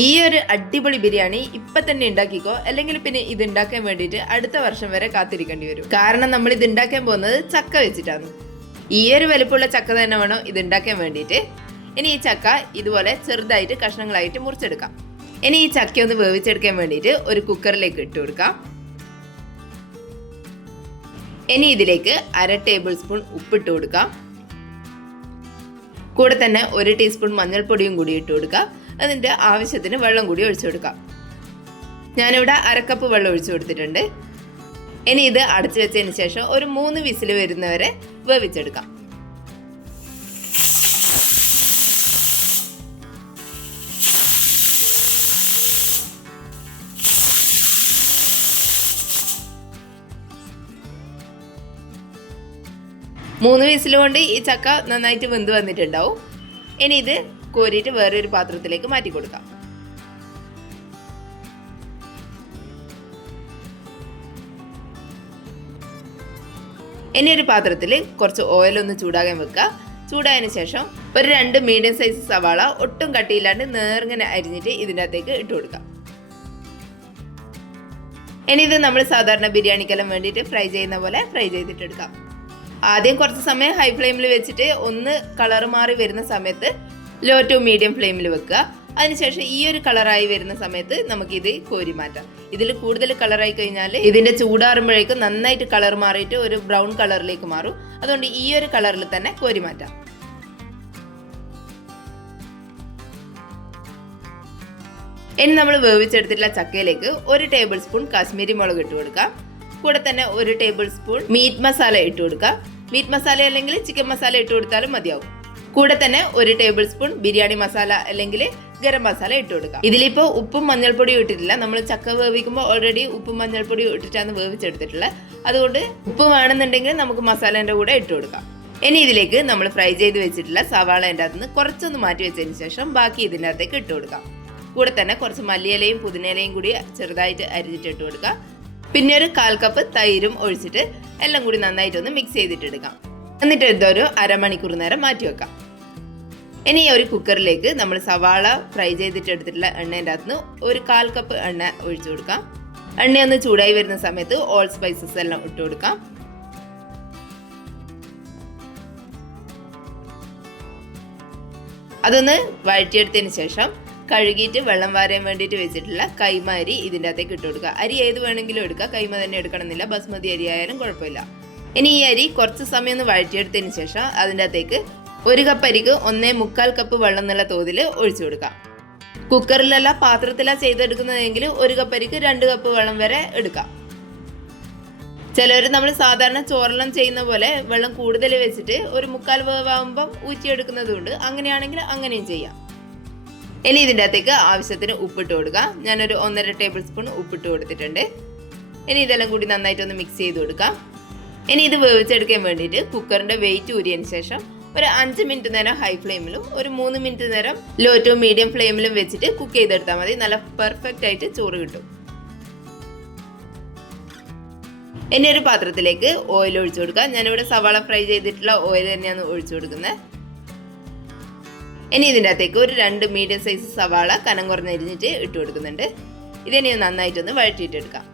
ഈ ഒരു അടിപൊളി ബിരിയാണി ഇപ്പൊ തന്നെ ഉണ്ടാക്കിക്കോ, അല്ലെങ്കിൽ പിന്നെ ഇത് ഉണ്ടാക്കാൻ വേണ്ടിയിട്ട് അടുത്ത വർഷം വരെ കാത്തിരിക്കേണ്ടി വരും. കാരണം നമ്മൾ ഇത് ഉണ്ടാക്കാൻ പോകുന്നത് ചക്ക വെച്ചിട്ടാണ്. ഈ ഒരു വലിപ്പമുള്ള ചക്ക തന്നെ വേണം ഇത് ഉണ്ടാക്കാൻ വേണ്ടിയിട്ട്. ഇനി ഈ ചക്ക ഇതുപോലെ ചെറുതായിട്ട് കഷ്ണങ്ങളായിട്ട് മുറിച്ചെടുക്കാം. ഇനി ഈ ചക്ക ഒന്ന് വേവിച്ചെടുക്കാൻ വേണ്ടിയിട്ട് ഒരു കുക്കറിലേക്ക് ഇട്ട് കൊടുക്കാം. ഇനി ഇതിലേക്ക് 1/2 ടേബിൾ സ്പൂൺ ഉപ്പിട്ട് കൊടുക്കാം. കൂടെ തന്നെ 1 ടീസ്പൂൺ മഞ്ഞൾപ്പൊടിയും കൂടി ഇട്ട് കൊടുക്കാം. അതിൻ്റെ ആവശ്യത്തിന് വെള്ളം കൂടി ഒഴിച്ചു കൊടുക്കാം. ഞാനിവിടെ 1/2 കപ്പ് വെള്ളം ഒഴിച്ചു കൊടുത്തിട്ടുണ്ട്. ഇനി ഇത് അടച്ചു വെച്ചതിന് ശേഷം ഒരു 3 വിസിൽ വരുന്നവരെ വേവിച്ചെടുക്കാം. മൂന്ന് വിസിൽ കൊണ്ട് ഈ ചക്ക നന്നായിട്ട് വെന്ത് വന്നിട്ടുണ്ടാവും. ഇനി ഇത് കോരിയിട്ട് വേറൊരു പാത്രത്തിലേക്ക് മാറ്റി കൊടുക്കാം. ഇനി ഒരു പാത്രത്തിൽ കുറച്ച് ഓയിലൊന്ന് ചൂടാകാൻ വെക്കുക. ചൂടായതിനു ശേഷം ഒരു 2 മീഡിയം സൈസ് സവാള ഒട്ടും കട്ടിയില്ലാണ്ട് നേർങ്ങനെ അരിഞ്ഞിട്ട് ഇതിൻ്റെ അകത്തേക്ക് ഇട്ട് കൊടുക്കാം. ഇനി ഇത് നമ്മൾ സാധാരണ ബിരിയാണിക്കെല്ലാം വേണ്ടിയിട്ട് ഫ്രൈ ചെയ്യുന്ന പോലെ ഫ്രൈ ചെയ്തിട്ടെടുക്കാം. ആദ്യം കുറച്ച് സമയം ഹൈ ഫ്ലെയിമിൽ വെച്ചിട്ട് ഒന്ന് കളർ മാറി വരുന്ന സമയത്ത് ലോ ടു മീഡിയം ഫ്ലെയിമിൽ വെക്കുക. അതിനുശേഷം ഈ ഒരു കളറായി വരുന്ന സമയത്ത് നമുക്കിത് കോരി മാറ്റാം. ഇതിൽ കൂടുതൽ കളറായി കഴിഞ്ഞാൽ ഇതിൻ്റെ ചൂടാറുമ്പോഴേക്കും നന്നായിട്ട് കളർ മാറിയിട്ട് ഒരു ബ്രൗൺ കളറിലേക്ക് മാറും. അതുകൊണ്ട് ഈ ഒരു കളറിൽ തന്നെ കോരി മാറ്റാം. ഇനി നമ്മൾ വേവിച്ചെടുത്തിട്ടുള്ള ചക്കയിലേക്ക് 1 ടേബിൾ സ്പൂൺ കാശ്മീരി മുളക് ഇട്ട് കൊടുക്കാം. കൂടെ തന്നെ 1 ടേബിൾ സ്പൂൺ മീറ്റ് മസാല ഇട്ട് കൊടുക്കാം. മീറ്റ് മസാല അല്ലെങ്കിൽ ചിക്കൻ മസാല ഇട്ട് കൊടുത്താലും മതിയാവും. കൂടെ തന്നെ 1 ടേബിൾ സ്പൂൺ ബിരിയാണി മസാല അല്ലെങ്കിൽ ഗരം മസാല ഇട്ട് കൊടുക്കാം. ഇതിലിപ്പോൾ ഉപ്പും മഞ്ഞൾപ്പൊടിയും ഇട്ടിട്ടില്ല. നമ്മൾ ചക്ക വേവിക്കുമ്പോൾ ഓൾറെഡി ഉപ്പും മഞ്ഞൾപ്പൊടിയും ഇട്ടിട്ടാണ് വേവിച്ചെടുത്തിട്ടുള്ളത്. അതുകൊണ്ട് ഉപ്പ് വേണമെന്നുണ്ടെങ്കിൽ നമുക്ക് മസാലേൻ്റെ കൂടെ ഇട്ട് കൊടുക്കാം. ഇനി ഇതിലേക്ക് നമ്മൾ ഫ്രൈ ചെയ്ത് വെച്ചിട്ടുള്ള സവാളേൻ്റെ അകത്ത് നിന്ന് കുറച്ചൊന്ന് മാറ്റി വെച്ചതിന് ശേഷം ബാക്കി ഇതിൻ്റെ അകത്തേക്ക് ഇട്ട് കൊടുക്കാം. കൂടെ തന്നെ കുറച്ച് മല്ലിയിലയും പുതിനയിലയും കൂടി ചെറുതായിട്ട് അരിഞ്ഞിട്ട് ഇട്ട് കൊടുക്കാം. പിന്നെ ഒരു 1/4 കപ്പ് തൈരും ഒഴിച്ചിട്ട് എല്ലാം കൂടി നന്നായിട്ടൊന്ന് മിക്സ് ചെയ്തിട്ടെടുക്കാം. എന്നിട്ട് ഇതൊരു അരമണിക്കൂർ നേരം മാറ്റി വെക്കാം. ഇനി ഒരു കുക്കറിലേക്ക് നമ്മൾ സവാള ഫ്രൈ ചെയ്തിട്ട് എടുത്തിട്ടുള്ള എണ്ണേൻ്റെ അകത്ത് നിന്ന് ഒരു 1/4 കപ്പ് എണ്ണ ഒഴിച്ചു കൊടുക്കാം. എണ്ണയൊന്ന് ചൂടായി വരുന്ന സമയത്ത് ഓൾ സ്പൈസസ് എല്ലാം ഇട്ട് കൊടുക്കാം. അതൊന്ന് വഴറ്റിയെടുത്തതിന് ശേഷം കഴുകിയിട്ട് വെള്ളം വാരാൻ വേണ്ടിയിട്ട് വെച്ചിട്ടുള്ള കൈമ അരി ഇതിൻ്റെ അകത്തേക്ക് ഇട്ട് കൊടുക്കുക. അരി ഏത് വേണമെങ്കിലും എടുക്കുക, കൈമ തന്നെ എടുക്കണമെന്നില്ല. ബസ്മതി അരി ആയാലും കുഴപ്പമില്ല. ഇനി ഈ അരി കുറച്ച് സമയം ഒന്ന് വഴറ്റിയെടുത്തതിന് ശേഷം അതിൻ്റെ അകത്തേക്ക് 1 കപ്പ് അരിക്ക് 1.25 കപ്പ് വെള്ളം എന്നുള്ള തോതിൽ ഒഴിച്ചു കൊടുക്കാം. കുക്കറിലല്ല പാത്രത്തിലാണ് ചെയ്തെടുക്കുന്നതെങ്കിൽ 1 കപ്പ് അരിക്ക് 2 കപ്പ് വെള്ളം വരെ എടുക്കാം. ചിലവർ നമ്മൾ സാധാരണ ചോറെല്ലാം ചെയ്യുന്ന പോലെ വെള്ളം കൂടുതൽ വെച്ചിട്ട് ഒരു 1/4 വേവാകുമ്പം ഊറ്റിയെടുക്കുന്നതുകൊണ്ട്, അങ്ങനെയാണെങ്കിൽ അങ്ങനെയും ചെയ്യാം. ഇനി ഇതിൻ്റെ അകത്തേക്ക് ആവശ്യത്തിന് ഉപ്പിട്ട് കൊടുക്കുക. ഞാനൊരു 1.5 ടേബിൾ സ്പൂൺ ഉപ്പിട്ട് കൊടുത്തിട്ടുണ്ട്. ഇനി ഇതെല്ലാം കൂടി നന്നായിട്ടൊന്ന് മിക്സ് ചെയ്ത് കൊടുക്കാം. ഇനി ഇത് വേവിച്ചെടുക്കാൻ വേണ്ടിയിട്ട് കുക്കറിൻ്റെ വെയിറ്റ് ഊരിയതിന് ശേഷം ഒരു 5 മിനിറ്റ് നേരം ഹൈ ഫ്ലെയിമിലും ഒരു 3 മിനിറ്റ് നേരം ലോ ടു മീഡിയം ഫ്ലെയിമിലും വെച്ചിട്ട് കുക്ക് ചെയ്തെടുത്താൽ മതി. നല്ല പെർഫെക്റ്റ് ആയിട്ട് ചോറ് കിട്ടും. ഇനി ഒരു പാത്രത്തിലേക്ക് ഓയിൽ ഒഴിച്ചു കൊടുക്കുക. ഞാനിവിടെ സവാള ഫ്രൈ ചെയ്തിട്ടുള്ള ഓയിൽ തന്നെയാണ് ഒഴിച്ചു കൊടുക്കുന്നത്. ഇനി ഇതിൻ്റെ അകത്തേക്ക് ഒരു 2 മീഡിയം സൈസ് സവാള കനം കുറഞ്ഞരിഞ്ഞിട്ട് ഇട്ട് കൊടുക്കുന്നുണ്ട്. ഇതിനെ നന്നായിട്ടൊന്ന് വഴറ്റിയിട്ടെടുക്കാം.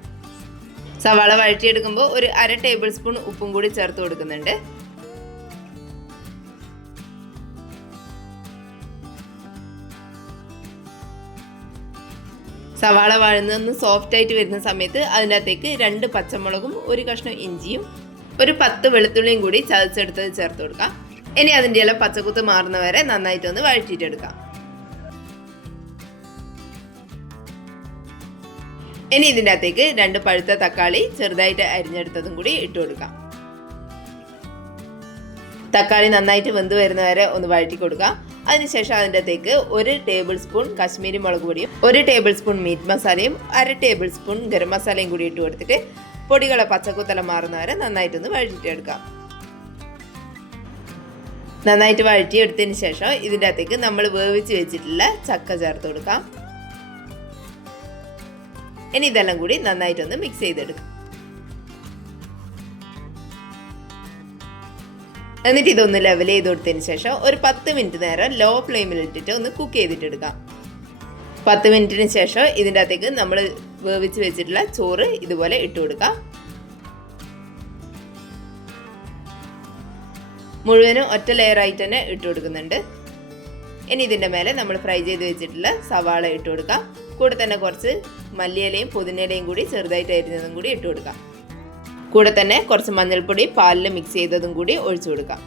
സവാള വഴറ്റിയെടുക്കുമ്പോൾ ഒരു 1/2 ടേബിൾ സ്പൂൺ ഉപ്പും കൂടി ചേർത്ത് കൊടുക്കുന്നുണ്ട്. സവാള വഴന്നൊന്ന് സോഫ്റ്റ് ആയിട്ട് വരുന്ന സമയത്ത് അതിൻ്റെ അകത്തേക്ക് 2 പച്ചമുളകും 1 കഷ്ണം ഇഞ്ചിയും ഒരു 10 വെളുത്തുള്ളിയും കൂടി ചതച്ചെടുത്തത് ചേർത്ത് കൊടുക്കാം. ഇനി അതിൻ്റെ എല്ലാം പച്ചക്കുത്ത് മാറുന്നവരെ നന്നായിട്ടൊന്ന് വഴറ്റിയിട്ടെടുക്കാം. ഇനി ഇതിൻ്റെ അകത്തേക്ക് 2 പഴുത്ത തക്കാളി ചെറുതായിട്ട് അരിഞ്ഞെടുത്തതും കൂടി ഇട്ട് കൊടുക്കാം. തക്കാളി നന്നായിട്ട് വെന്ത് വരുന്നവരെ ഒന്ന് വഴറ്റി കൊടുക്കാം. അതിനുശേഷം അതിൻ്റെ അകത്തേക്ക് 1 ടേബിൾ സ്പൂൺ കാശ്മീരി മുളക് പൊടിയും 1 ടേബിൾ സ്പൂൺ മീറ്റ് മസാലയും 1/2 ടേബിൾ സ്പൂൺ ഗരം മസാലയും കൂടി ഇട്ട് കൊടുത്തിട്ട് പൊടികളെ പച്ചക്കുത്തല മാറുന്നവരെ നന്നായിട്ടൊന്ന് വഴറ്റിയെടുക്കാം. നന്നായിട്ട് വഴറ്റിയെടുത്തതിന് ശേഷം ഇതിൻ്റെ അകത്തേക്ക് നമ്മൾ വേവിച്ച് വെച്ചിട്ടുള്ള ചക്ക ചേർത്ത് കൊടുക്കാം. ഇനി ഇതെല്ലാം കൂടി നന്നായിട്ടൊന്ന് മിക്സ് ചെയ്തെടുക്കാം. എന്നിട്ട് ഇതൊന്ന് ലെവൽ ചെയ്ത് കൊടുത്തതിന് ശേഷം ഒരു 10 മിനിറ്റ് നേരം ലോ ഫ്ലെയിമിൽ ഇട്ടിട്ട് ഒന്ന് കുക്ക് ചെയ്തിട്ടെടുക്കാം. 10 മിനിറ്റിന് ശേഷം ഇതിൻ്റെ അകത്തേക്ക് നമ്മൾ വേവിച്ച് വെച്ചിട്ടുള്ള ചോറ് ഇതുപോലെ ഇട്ട് കൊടുക്കാം. മുഴുവനും ഒറ്റ ലെയറായിട്ട് തന്നെ ഇട്ട് കൊടുക്കുന്നുണ്ട്. ഇനി ഇതിൻ്റെ മേലെ നമ്മൾ ഫ്രൈ ചെയ്ത് വെച്ചിട്ടുള്ള സവാള ഇട്ട് കൊടുക്കാം. കൂടെ തന്നെ കുറച്ച് മല്ലിയിലയും പുതിനയിലയും കൂടി ചെറുതായിട്ട് അരിഞ്ഞതും കൂടി ഇട്ട് കൊടുക്കാം. കൂടെ തന്നെ കുറച്ച് മഞ്ഞൾപ്പൊടി പാലിൽ മിക്സ് ചെയ്തതും കൂടി ഒഴിച്ചു കൊടുക്കാം.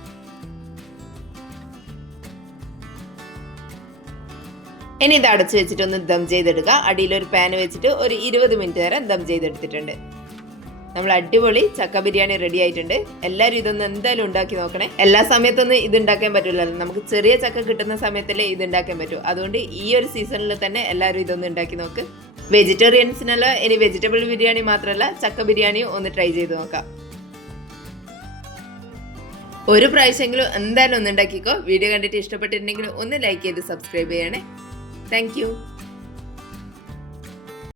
ഇനി ഇത് അടച്ചു വെച്ചിട്ട് ഒന്ന് ദം ചെയ്തെടുക്കുക. അടിയിലൊരു പാൻ വെച്ചിട്ട് ഒരു 20 മിനിറ്റ് നേരം ദം ചെയ്തെടുത്തിട്ടുണ്ട്. നമ്മൾ അടിപൊളി ചക്ക ബിരിയാണി റെഡി ആയിട്ടുണ്ട്. എല്ലാവരും ഇതൊന്ന് എന്തായാലും ഉണ്ടാക്കി നോക്കണേ. എല്ലാ സമയത്തൊന്നും ഇത് ഉണ്ടാക്കാൻ പറ്റില്ലല്ലോ, നമുക്ക് ചെറിയ ചക്ക കിട്ടുന്ന സമയത്തല്ലേ ഇത് ഉണ്ടാക്കാൻ പറ്റൂ. അതുകൊണ്ട് ഈ ഒരു സീസണിൽ തന്നെ എല്ലാവരും ഇതൊന്ന് ഉണ്ടാക്കി നോക്ക്. വെജിറ്റേറിയൻസിനല്ല, ഇനി വെജിറ്റബിൾ ബിരിയാണി മാത്രമല്ല ചക്ക ബിരിയാണിയും ഒന്ന് ട്രൈ ചെയ്ത് നോക്കാം. ഒരു പ്രാവശ്യമെങ്കിലും എന്തായാലും ഒന്ന് ഉണ്ടാക്കിക്കോ. വീഡിയോ കണ്ടിട്ട് ഇഷ്ടപ്പെട്ടിട്ടുണ്ടെങ്കിൽ ഒന്ന് ലൈക്ക് ചെയ്ത് സബ്സ്ക്രൈബ് ചെയ്യണേ. Thank you.